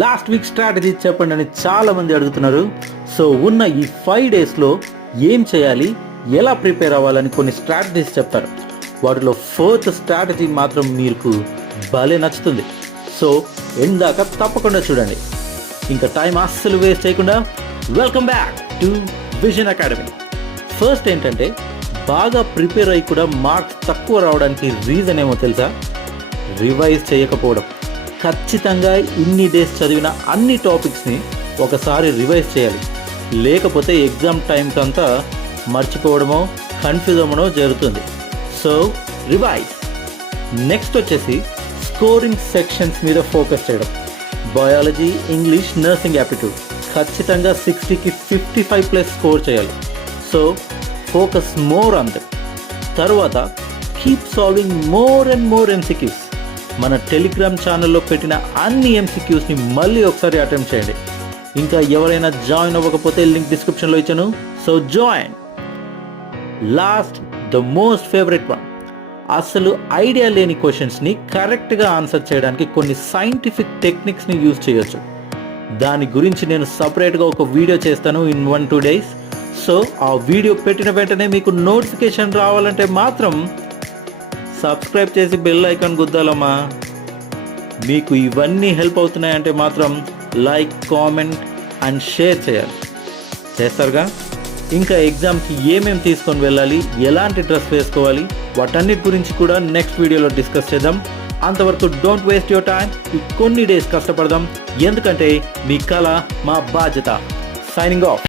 Last week strategy చెప్పండి అని చాలా మంది అడుగుతున్నారు. సో ఉన్న ఈ 5 డేస్లో ఏం చేయాలి, ఎలా ప్రిపేర్ అవ్వాలని కొన్ని స్ట్రాటజీస్ చెప్తారు. వాటిలో 4th స్ట్రాటజీ మాత్రం మీకు భలే నచ్చుతుంది. సో ఎండ్ దాకా తప్పకుండా చూడండి. ఇంకా టైం అస్సలు వేస్ట్ చేయకుండా welcome back to vision academy. First ఏంటంటే, బాగా ప్రిపేర్ అయ్యి కూడా మార్క్స్ తక్కువ రావడానికి రీజన్ ఏమో తెలుసా? రివైజ్ చేయకపోవడం. ఖచ్చితంగా ఇన్ని డేస్ చదివిన అన్ని టాపిక్స్ని ఒకసారి రివైజ్ చేయాలి. లేకపోతే ఎగ్జామ్ టైంకి అంతా మర్చిపోవడమో కన్ఫ్యూజ్ అవ్వడమో జరుగుతుంది. So revise. నెక్స్ట్ వచ్చేసి స్కోరింగ్ సెక్షన్స్ మీద ఫోకస్ చేయడం. బయాలజీ, ఇంగ్లీష్, నర్సింగ్ యాప్టిట్యూడ్ ఖచ్చితంగా 60కి 55+ స్కోర్ చేయాలి. So focus more on that. తర్వాత keep solving more and more MCQs. మన టెలిగ్రామ్ ఛానల్లో పెట్టిన అన్ని MCQsని మళ్ళీ ఒకసారి అటెంప్ట్ చేయండి. ఇంకా ఎవరైనా జాయిన్ అవ్వకపోతే లింక్ డిస్క్రిప్షన్లో ఇచ్చాను. So join. Last, the most favourite one. అసలు ఐడియా లేని క్వశ్చన్స్ని కరెక్ట్గా ఆన్సర్ చేయడానికి కొన్ని సైంటిఫిక్ టెక్నిక్స్ని యూజ్ చేయొచ్చు. దాని గురించి నేను సపరేట్గా ఒక వీడియో చేస్తాను ఇన్ 1-2 డేస్. సో ఆ వీడియో పెట్టిన వెంటనే మీకు నోటిఫికేషన్ రావాలంటే మాత్రం సబ్స్క్రైబ్ చేసి బెల్ ఐకాన్ గుద్దాలమ్మా. మీకు ఇవన్నీ హెల్ప్ అవుతున్నాయంటే మాత్రం లైక్, కామెంట్ అండ్ షేర్ చేయాలి. చేస్తారుగా? ఇంకా ఎగ్జామ్కి ఏమేమి తీసుకొని వెళ్ళాలి, ఎలాంటి డ్రెస్ వేసుకోవాలి, వాటన్నిటి గురించి కూడా నెక్స్ట్ వీడియోలో డిస్కస్ చేద్దాం. అంతవరకు డోంట్ వేస్ట్ యువర్ టైం. ఈ కొన్ని డేస్ కష్టపడదాం, ఎందుకంటే మీ కళ మా బాధ్యత. Signing off.